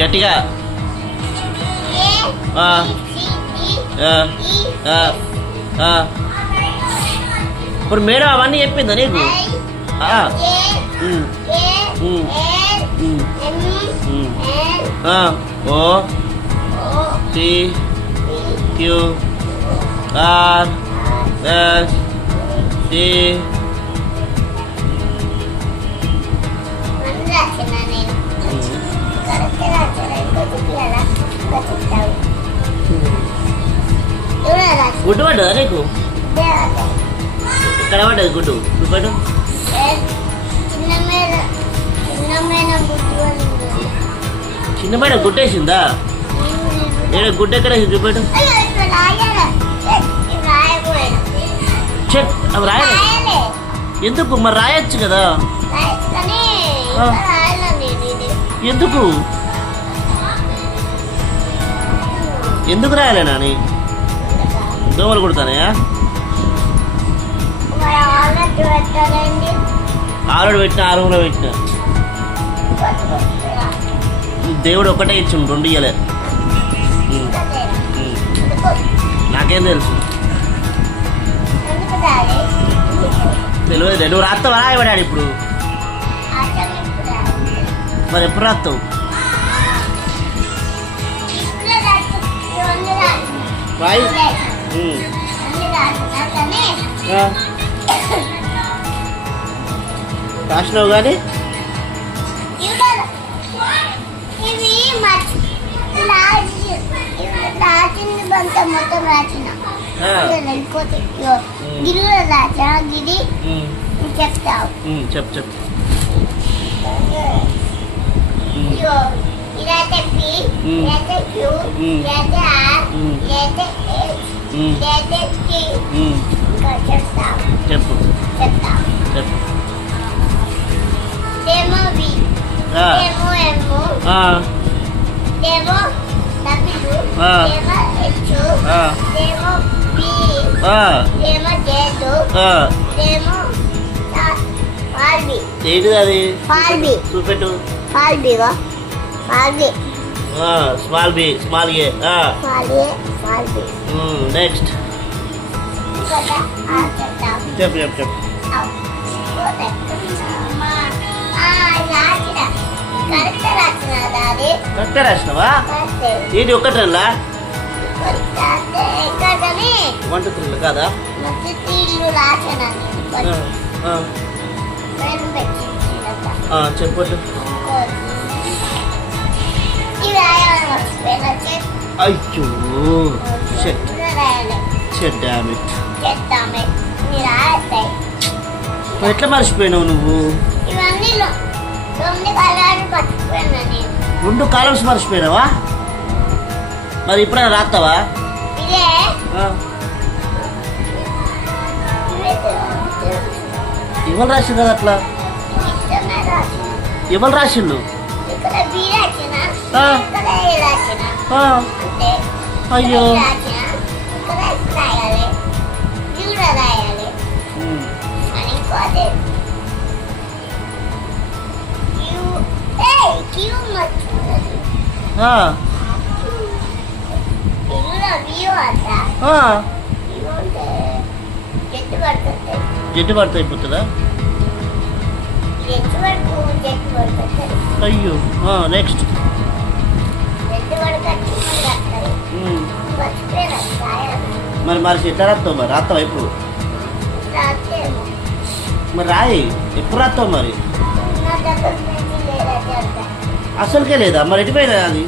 గట్టిగా ఇప్పుడు మేడం అవన్నీ చెప్పిందా నీకు? O C Q R S T గుడ్డు పడ్డదా నీకు? ఇక్కడ పడ్డది గుడ్డు. చూపడు. చిన్నమైన గుడ్డేసిందా? నేను గుడ్డ ఎక్కడ చూపెట్టు. అవి రాయలే ఎందుకు? మరి రాయొచ్చు కదా. ఎందుకు ఎందుకు రాయాలే నాని? దోమలు కుడతానయా? ఆరుడు పెట్టిన 6 పెట్టిన. దేవుడు ఒకటే ఇచ్చిండు, 2 ఇయ్యలే. నాకేం తెలుసు? తెలియదు. నువ్వు రాస్తావా? రాయబడాడు ఇప్పుడు. మరి ఎప్పుడు రాస్తావు? రాయి. రాసినావు కానీ మొత్తం రాసిన గిరి చెప్తావు. చెప్పు. ఇదైతే పి, ఇదైతే క్యూ, ఇదైతే ఆర్, ఇదైతే హెచ్, ఇదైతే టి. ఇంకా చెప్తావు. చెప్పు. Demo B, demo M, demo W, demo H, demo B, demo Z, demo ఫాల్బి. ఏంటిది అది? ఫాల్బి చూపెట్టు. ఫాల్బిగా ఫాల్బి. Small B, small A. ఫాల్బి. నెక్స్ట్ చెప్పు. కరెక్ట్ రాసినావా? ఏంటి ఒక్కట్రల్లా? 1 2 3 కాదా? చెప్పు. అయ్యో ఎట్లా మర్చిపోయినావు నువ్వు? 2 కాలమ్స్ మర్చిపోయినావా? మరి ఇప్పుడైనా రాస్తావా? ఎవరు రాసిండు అట్లా? ఎవరు రాసిండు? అయ్యో జట్టు పడితే అయిపోతుందా? అయ్యో నెక్స్ట్ మరి ఎట్లా రాస్తావు? మరి రాస్తావా ఇప్పుడు? మరి రాయి. ఎప్పుడు రాస్తావు మరి? అసలుకే లేదా? మరి ఎటుపోయినా అది?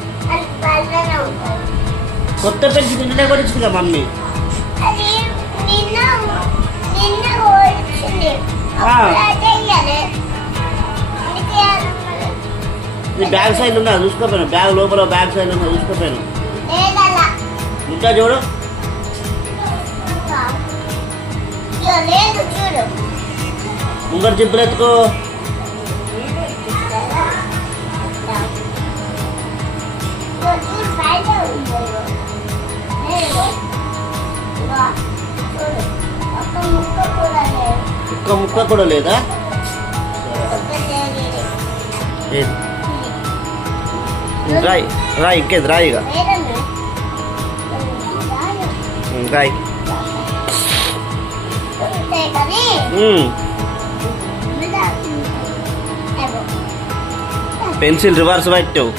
కొత్త పెన్సి నిన్నే కొట్టించుగా మమ్మీ. నీ బ్యాగ్ సైడ్ ఉన్నా చూసుకోపోయాను. బ్యాగ్ లోపల బ్యాగ్ సైడ్ ఉన్నా చూసుకోపోయాను. ఇంకా చూడు. ముంగడు జిప్పులు ఎత్తుకో. ఒక్క ముక్క కూడా లేదా? రాయ్ రాయ్ ఇంకేది రాయి ఇక రాయ్ పెన్సిల్ రివర్స్ పెట్టావు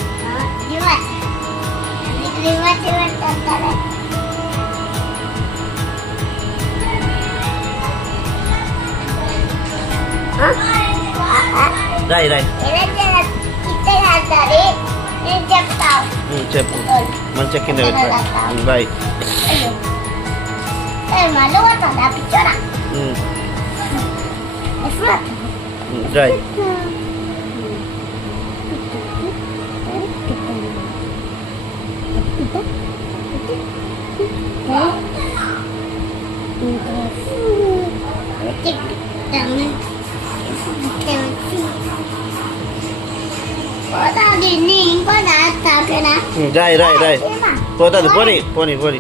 రాయ్ రాయ్ చెప్పు మంచిగా కింద పెట్టాడు రాయ్ రాయ్ రాయ్ రాయ్ రాయ్ పోతుంది పోనీ పోనీ పోనీ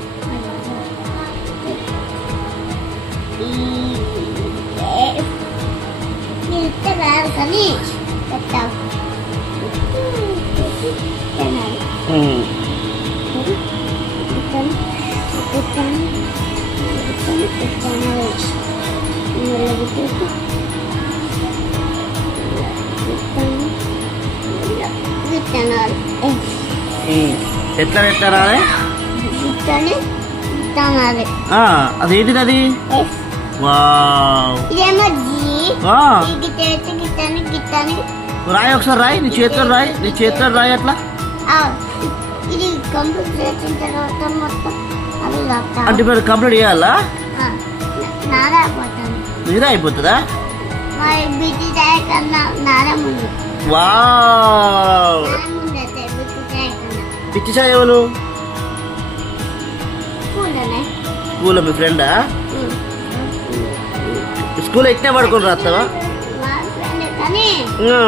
కానీ ఎట్లా పెట్టారా అదేంటిది అది రాయి ఒకసారి రాయి నీ చేతితో రాయి నీ చేతితో రాయి అట్లా ఇది కంప్లీట్ చేసిన తర్వాత మొత్తం అవి అంటే ఇప్పుడు కంప్లీట్ చేయాలా నారా అయిపోతాను నీదే అయిపోతుందా మరి బిజీ చాయ్ కన్నా నారా ముందు వావ్ పిచ్చి చాయ్ ఎవరు స్కూల్లో మీ ఫ్రెండా స్కూల్ ఎట్నే పడుకొని రాస్తావా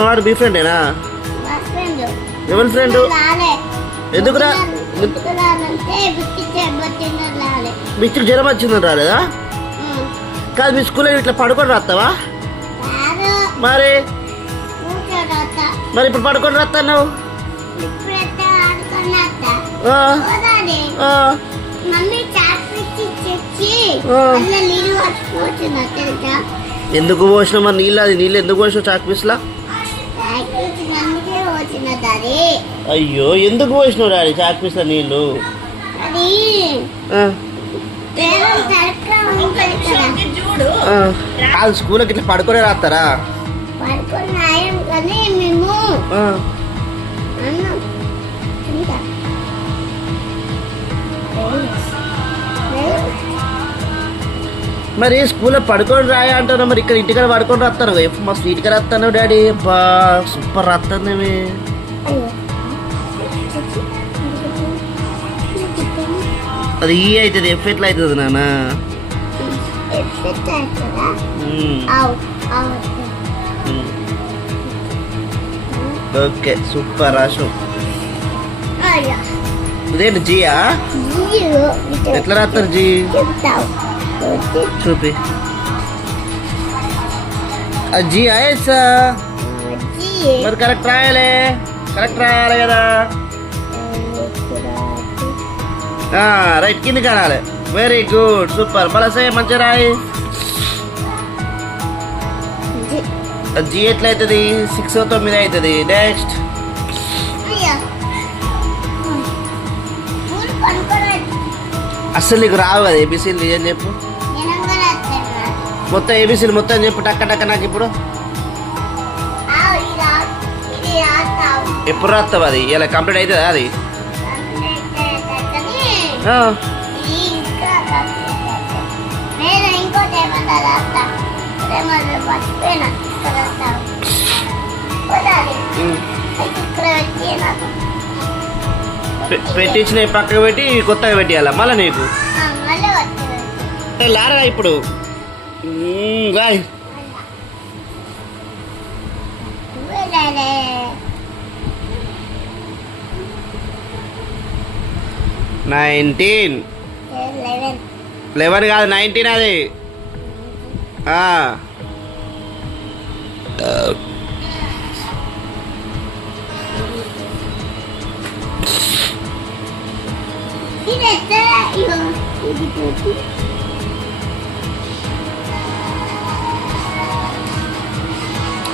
వాడు మీ ఫ్రెండేనా ఎవరి ఫ్రెండ్ ఎందుకురా బిచ్చుకు జ్వరం వచ్చిందని రాలేదా కాదు మీ స్కూల్లో ఇట్లా పడుకొని రాస్తావా మరి మరి ఇప్పుడు పడుకొని రాస్తావు ఎందుకు పోసిన మరి నీళ్ళు అది నీళ్ళు ఎందుకు పోసినావు చాక్ పీస్లా అయ్యో ఎందుకు పోసినావు డాడీ చాక్ పీస్లా నీళ్ళు కాదు స్కూల్కి ఇట్లా పడుకునే రాస్తారా మరి స్కూల్లో పడుకొని రాయా అంటాను మరి ఇక్కడ ఇంటికాడ పడుకొని రాస్తాను మస్తు ఇంటికి రాస్తాను డాడీ బా సూపర్ రాస్తానేమి అది ఈ అవుతుంది ఎఫ్ ఎట్లా అవుతుంది నాన్న ఓకే సూపర్ రాసు ఇదేంటి జియా ఎట్లా రాస్తారు జీ చూపి జీ ఆయసా మరి కరెక్ట్ రాయాలి కదా రైట్ కింద కానాలి వెరీ గుడ్ సూపర్ మళ్ళీ మంచిగా రాయి జీ ఎట్లా అవుతుంది 6 9 అవుతుంది నెక్స్ట్ అసలు నీకు రావు కదా ఏబీసీలు ఏం చెప్పు మొత్తం ఏబీసీలు మొత్తం చెప్పు టక్క టక్క నాకు ఇప్పుడు ఎప్పుడు రాస్తావు అది ఇలా కంప్లీట్ అవుతుందా అది పెట్టించిన పక్కకు పెట్టి కొత్తగా పెట్టియాలా మళ్ళీ నీకు లారా ఇప్పుడు రాయ్ 19 11 కాదు 19 అది ఇది చూసి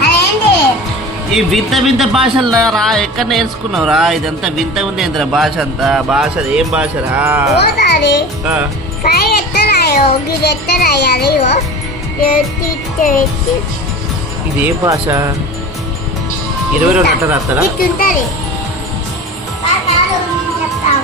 అదేంటి ఈ వింత వింత భాషలు రా ఎక్కడ నేర్చుకున్నావు రా ఇదంతా వింత ఉంది ఏంద్రా భాష అంతా భాష ఏం భాష రా పోతాది ఫైవ్ ఎత్తరాయో ఇది ఎత్తరాయాలి ఇది ఏం భాష 22 అట్లా రాస్తారా ఇట్టుంటది చెప్తాం